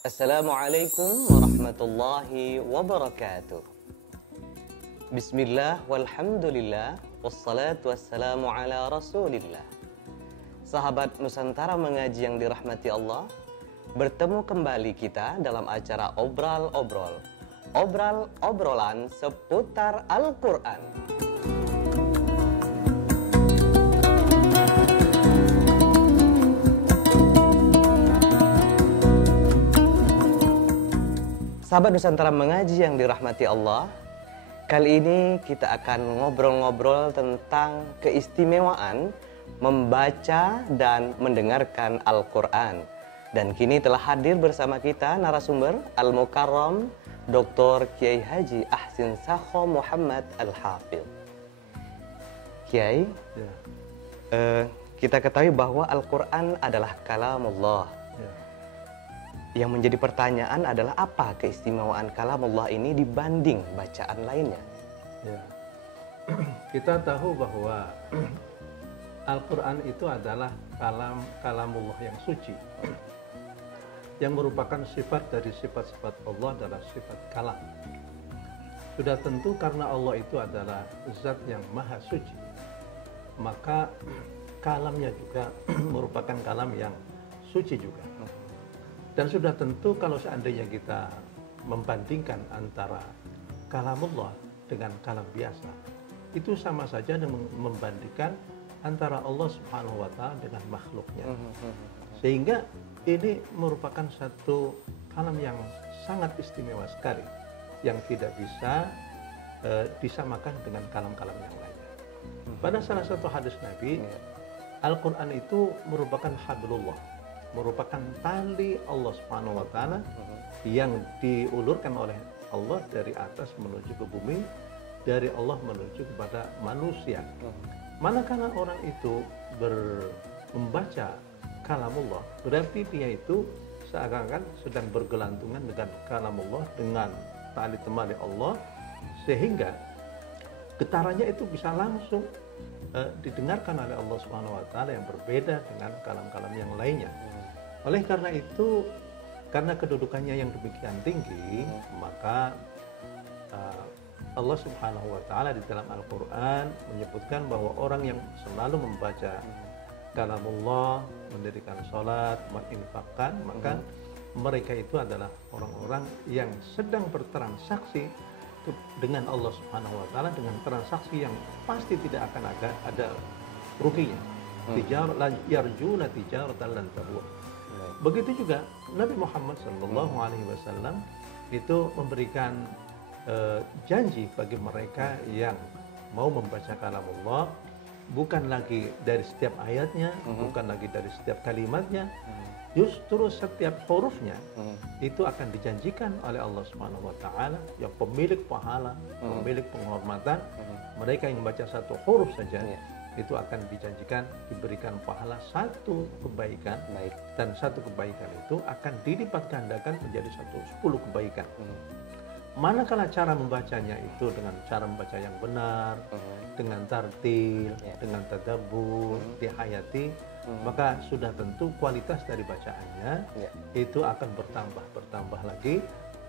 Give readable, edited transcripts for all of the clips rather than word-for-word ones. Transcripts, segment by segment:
Assalamualaikum warahmatullahi wabarakatuh. Bismillah walhamdulillah wassalatu wassalamu ala rasulillah. Sahabat Nusantara Mengaji yang dirahmati Allah, bertemu kembali kita dalam acara Obral-Obrol, obral-obrolan seputar Al-Quran. Sahabat Nusantara Mengaji yang dirahmati Allah, kali ini kita akan ngobrol-ngobrol tentang keistimewaan membaca dan mendengarkan Al-Quran. Dan kini telah hadir bersama kita narasumber Al-Mukarram Dr. Kiai Haji Ahsin Sakho Muhammad Al-Hafidh. Kiai, kita ketahui bahwa Al-Quran adalah kalamullah. Yang menjadi pertanyaan adalah apa keistimewaan kalamullah ini dibanding bacaan lainnya? Ya. Kita tahu bahwa Al-Quran itu adalah kalamullah yang suci, yang merupakan sifat dari sifat-sifat Allah adalah sifat kalam. Sudah tentu karena Allah itu adalah zat yang maha suci, maka kalamnya juga merupakan kalam yang suci juga. Dan sudah tentu kalau seandainya kita membandingkan antara kalamullah dengan kalam biasa, itu sama saja dengan membandingkan antara Allah Subhanahu wa Ta'ala dengan makhluknya. Sehingga ini merupakan satu kalam yang sangat istimewa sekali, yang tidak bisa disamakan dengan kalam-kalam yang lainnya. Pada salah satu hadis Nabi, Al-Quran itu merupakan hablullah, merupakan tali Allah Subhanahu wa Ta'ala yang diulurkan oleh Allah dari atas menuju ke bumi, dari Allah menuju kepada manusia. Manakala orang itu membaca kalamullah, berarti dia itu seakan-akan sedang bergelantungan dengan kalamullah, dengan tali temali Allah, sehingga getarannya itu bisa langsung didengarkan oleh Allah Subhanahu wa Ta'ala, yang berbeda dengan kalam-kalam yang lainnya. Oleh karena itu, karena kedudukannya yang demikian tinggi, maka Allah Subhanahu wa Ta'ala di dalam Al-Quran menyebutkan bahwa orang yang selalu membaca kalamullah, mendirikan sholat, menginfakkan, maka mereka itu adalah orang-orang yang sedang bertransaksi dengan Allah Subhanahu wa Ta'ala, dengan transaksi yang pasti tidak akan ada ruginya. Yarjuna tijaratan lan tabur. Begitu juga Nabi Muhammad SAW itu memberikan janji bagi mereka yang mau membaca kalamullah, bukan lagi dari setiap ayatnya, bukan lagi dari setiap kalimatnya, justru setiap hurufnya itu akan dijanjikan oleh Allah Subhanahu wa Ta'ala, yang pemilik pahala, pemilik penghormatan. Mereka yang membaca satu huruf saja itu akan dijanjikan diberikan pahala satu kebaikan, dan satu kebaikan itu akan dilipat gandakan menjadi 10 kebaikan. Manakala cara membacanya itu dengan cara membaca yang benar, dengan tartil, dengan tadabbur, dihayati, maka sudah tentu kualitas dari bacaannya itu akan bertambah lagi,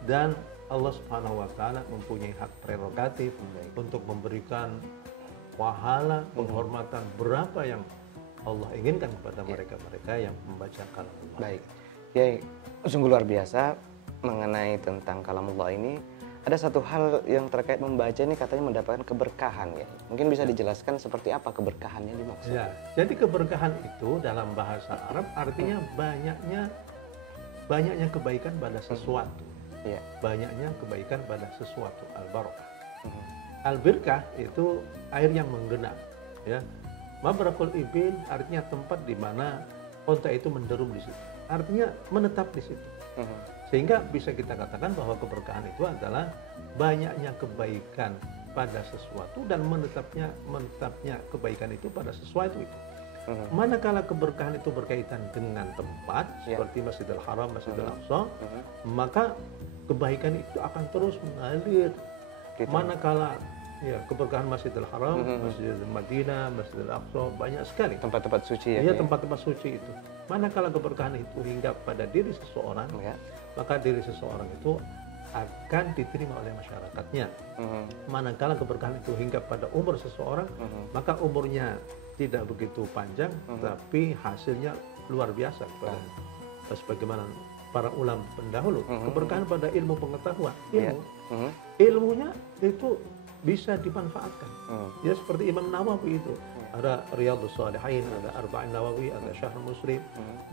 dan Allah Subhanahu wa Ta'ala mempunyai hak prerogatif untuk memberikan pahala, penghormatan berapa yang Allah inginkan kepada mereka-mereka yang membaca kalamullah. Baik, ya, sungguh luar biasa mengenai tentang kalamullah ini. Ada satu hal yang terkait membaca ini katanya mendapatkan keberkahan, ya. Mungkin bisa dijelaskan seperti apa keberkahannya dimaksud? Ya, jadi keberkahan itu dalam bahasa Arab artinya banyaknya kebaikan pada sesuatu. Banyaknya kebaikan pada sesuatu, al-barakah. Al-birkah itu air yang menggenang, ya. Mabrakul ibil artinya tempat di mana onta itu menderum di situ, artinya menetap di situ. Sehingga bisa kita katakan bahwa keberkahan itu adalah banyaknya kebaikan pada sesuatu dan menetapnya kebaikan itu pada sesuatu itu. Manakala keberkahan itu berkaitan dengan tempat seperti Masjidil Haram, Masjidil Aqsa, maka kebaikan itu akan terus mengalir. Manakala keberkahan Masjidil Haram, Masjidil Madinah, Masjidil Aqsa, banyak sekali tempat-tempat suci, ya. Iya, tempat-tempat suci itu. Manakala keberkahan itu hingga pada diri seseorang, maka diri seseorang itu akan diterima oleh masyarakatnya. Manakala keberkahan itu hinggap pada umur seseorang, maka umurnya tidak begitu panjang, tapi hasilnya luar biasa kepada sebagaimana para ulama pendahulu. Keberkahan pada ilmu pengetahuan, ilmunya itu bisa dimanfaatkan. Ya seperti Imam Nawawi itu, ada Riyadhus Shalihin, ada Arba'in Nawawi, ada Syarh Muslim,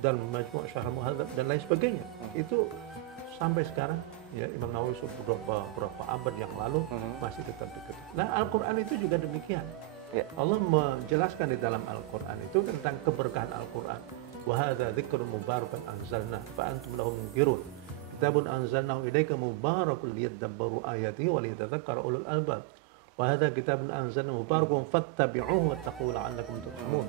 dan Majmu' Syarh Muhadzab dan lain sebagainya. Itu sampai sekarang ya Imam Nawawi beberapa abad yang lalu masih tetap diketahui. Nah, Al-Qur'an itu juga demikian. Allah menjelaskan di dalam Al-Qur'an itu tentang keberkahan Al-Qur'an. Wa hadza dzikrun mubarakun anzalna fa antum lahu munkirun. Kitabun anzalnahu ilaika mubarakun liyadabbaru ayatihi wa liyatadhakkara ulul albab. Wa hadza kitabun anzalnahu mubarakun fattabi'uhu wattaqu la'allakum turhamun.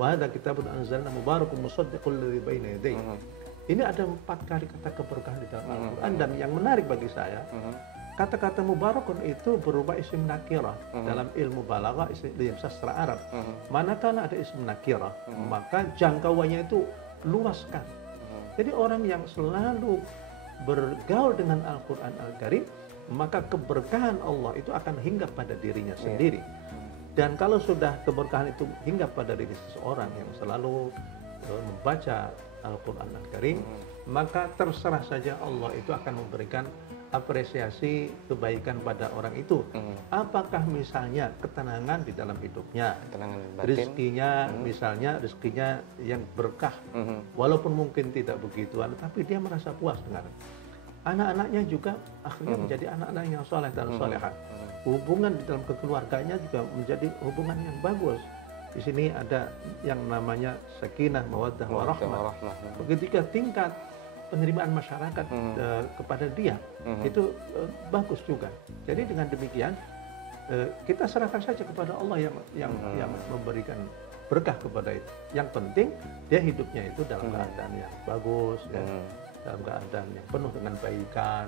Wa hadza kitabun anzalnahu mubarakun musaddiqul ladzi baina yadayhi. Ini ada 4 kali kata keberkahan di dalam Al-Quran, dan yang menarik bagi saya, kata-kata mubarakun itu berupa isim nakirah dalam ilmu balaghah, dalam sastra Arab. Manakala ada isim nakirah, maka jangkauannya itu luas sekali. Jadi orang yang selalu bergaul dengan Al-Quran Al-Karim, maka keberkahan Allah itu akan hinggap pada dirinya sendiri. Dan kalau sudah keberkahan itu hinggap pada diri seseorang yang selalu membaca Al-Quran Al-Karim, maka terserah saja Allah itu akan memberikan apresiasi kebaikan pada orang itu. Apakah misalnya ketenangan di dalam hidupnya, rezekinya, misalnya rezekinya yang berkah, walaupun mungkin tidak begituan, tapi dia merasa puas dengan anak-anaknya juga akhirnya menjadi anak-anak yang soleh dan soleha. Hubungan di dalam kekeluarganya juga menjadi hubungan yang bagus. Di sini ada yang namanya sakinah, mawaddah, warahmah. Ketika tingkat penerimaan masyarakat kepada dia itu bagus juga. Jadi dengan demikian kita serahkan saja kepada Allah yang memberikan berkah kepada itu. Yang penting dia hidupnya itu dalam keadaan yang bagus, dalam keadaan yang penuh dengan kebaikan,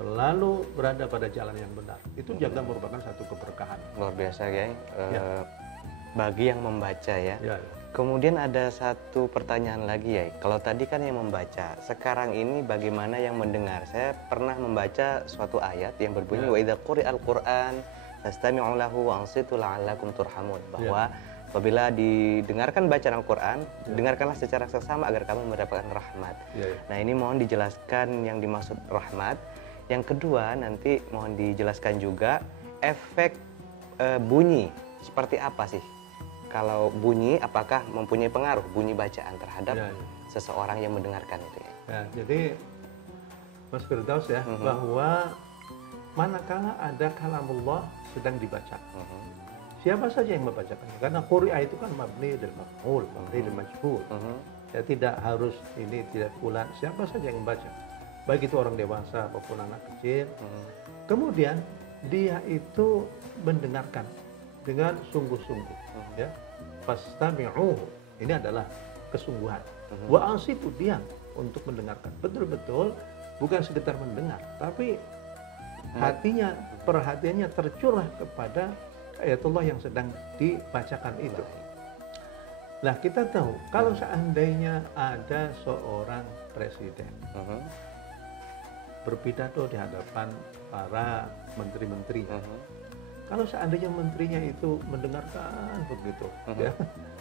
selalu berada pada jalan yang benar. Itu juga merupakan satu keberkahan. Luar biasa, Kiai. Bagi yang membaca ya. Kemudian ada satu pertanyaan lagi ya. Kalau tadi kan yang membaca, sekarang ini bagaimana yang mendengar? Saya pernah membaca suatu ayat yang berbunyi wa idza quri'al Qur'an fastami'u lahu wa ansitu la'allakum turhamun. Bahwa apabila didengarkan bacaan Al-Qur'an, dengarkanlah secara seksama agar kamu mendapatkan rahmat. Nah, ini mohon dijelaskan yang dimaksud rahmat. Yang kedua, nanti mohon dijelaskan juga efek bunyi seperti apa sih? Kalau bunyi, apakah mempunyai pengaruh bunyi bacaan terhadap seseorang yang mendengarkan itu ya? Jadi Mas Firdaus ya, bahwa manakala ada kalamullah sedang dibaca, siapa saja yang membacakannya? Karena quri'a itu kan mabni dan maf'ul, mabni dan majhul. Ya, tidak harus ini, tidak pula, siapa saja yang membaca, baik itu orang dewasa maupun anak kecil. Kemudian dia itu mendengarkan dengan sungguh-sungguh, ya. Fastami'u, ini adalah kesungguhan. Wa ansitu, diam untuk mendengarkan. Betul-betul bukan sekedar mendengar, tapi hatinya, perhatiannya tercurah kepada ayatullah yang sedang dibacakan itu. Nah, kita tahu kalau seandainya ada seorang presiden berpidato di hadapan para menteri-menteri, kalau seandainya menterinya itu mendengarkan begitu,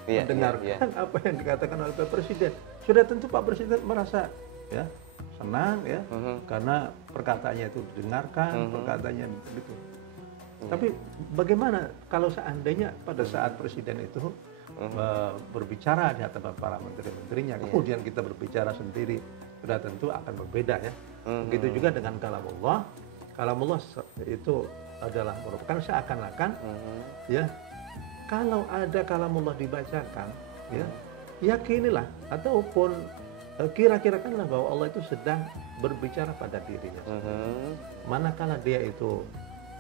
mendengarkan apa yang dikatakan oleh Pak Presiden, sudah tentu Pak Presiden merasa ya senang ya, karena perkataannya itu didengarkan, perkataannya begitu. Tapi bagaimana kalau seandainya pada saat Presiden itu berbicara di hadapan para menteri-menterinya, kemudian kita berbicara sendiri, sudah tentu akan berbeda ya. Begitu juga dengan kalamullah. Kalamullah itu adalah merupakan seakan-akan ya, kalau ada kalamullah dibacakan ya, yakinilah ataupun kira-kirakanlah bahwa Allah itu sedang berbicara pada dirinya. Manakala dia itu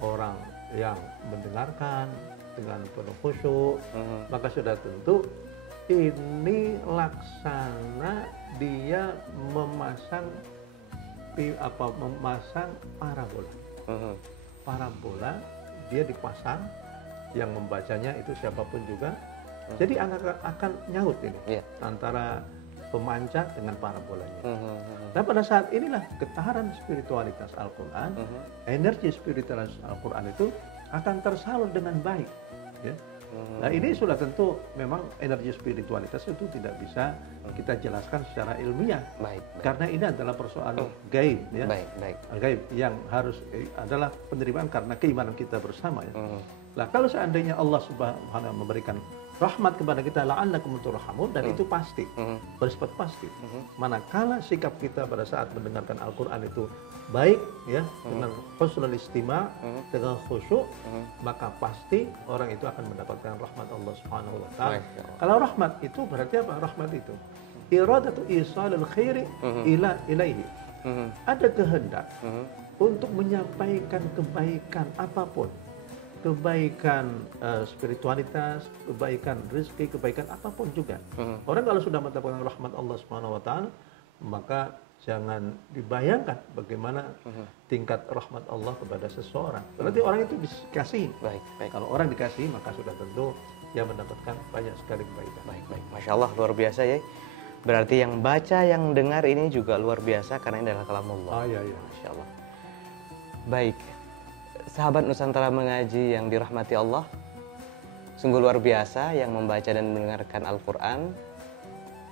orang yang mendengarkan dengan penuh khusyuk, maka sudah tentu ini laksana dia memasang parabola. Parabola dia dipasang, yang membacanya itu siapapun juga. Jadi akan nyaut ini antara pemancar dengan parabolanya. Nah pada saat inilah getaran spiritualitas Al-Quran, energi spiritualitas Al-Quran itu akan tersalur dengan baik. Ya. Nah ini sudah tentu memang energi spiritualitas itu tidak bisa kita jelaskan secara ilmiah. Baik. Karena ini adalah persoalan gaib, ya. Baik. Gaib yang harus adalah penerimaan karena keimanan kita bersama, ya. Nah kalau seandainya Allah Subhanahu wa Ta'ala memberikan rahmat kepada kita, la'allakum turhamun, dan itu pasti, bersifat pasti. Manakala sikap kita pada saat mendengarkan Al-Quran itu baik, ya, dengan husnul istima', dengan khusyuk, maka pasti orang itu akan mendapatkan rahmat Allah Subhanahu wa Ta'ala. Kalau rahmat itu berarti apa? Rahmat itu iradatu isalul khairi ilaihi. Ada kehendak untuk menyampaikan kebaikan apapun, kebaikan spiritualitas, kebaikan rezeki, kebaikan apapun juga. Orang kalau sudah mendapatkan rahmat Allah Subhanahu wa Ta'ala, maka jangan dibayangkan bagaimana tingkat rahmat Allah kepada seseorang. Berarti orang itu dikasih. Baik. Kalau orang dikasih, maka sudah tentu dia mendapatkan banyak sekali kebaikan. Baik. Masya Allah, luar biasa ya. Berarti yang baca, yang dengar ini juga luar biasa karena ini adalah kalamullah. Iya. Masya Allah. Baik. Sahabat Nusantara Mengaji yang dirahmati Allah, sungguh luar biasa yang membaca dan mendengarkan Al-Quran.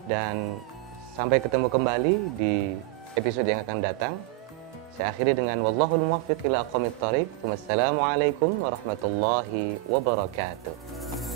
Dan sampai ketemu kembali di episode yang akan datang. Saya akhiri dengan wallahul muwaffiq ila aqwamit thoriq. Wassalamualaikum warahmatullahi wabarakatuh.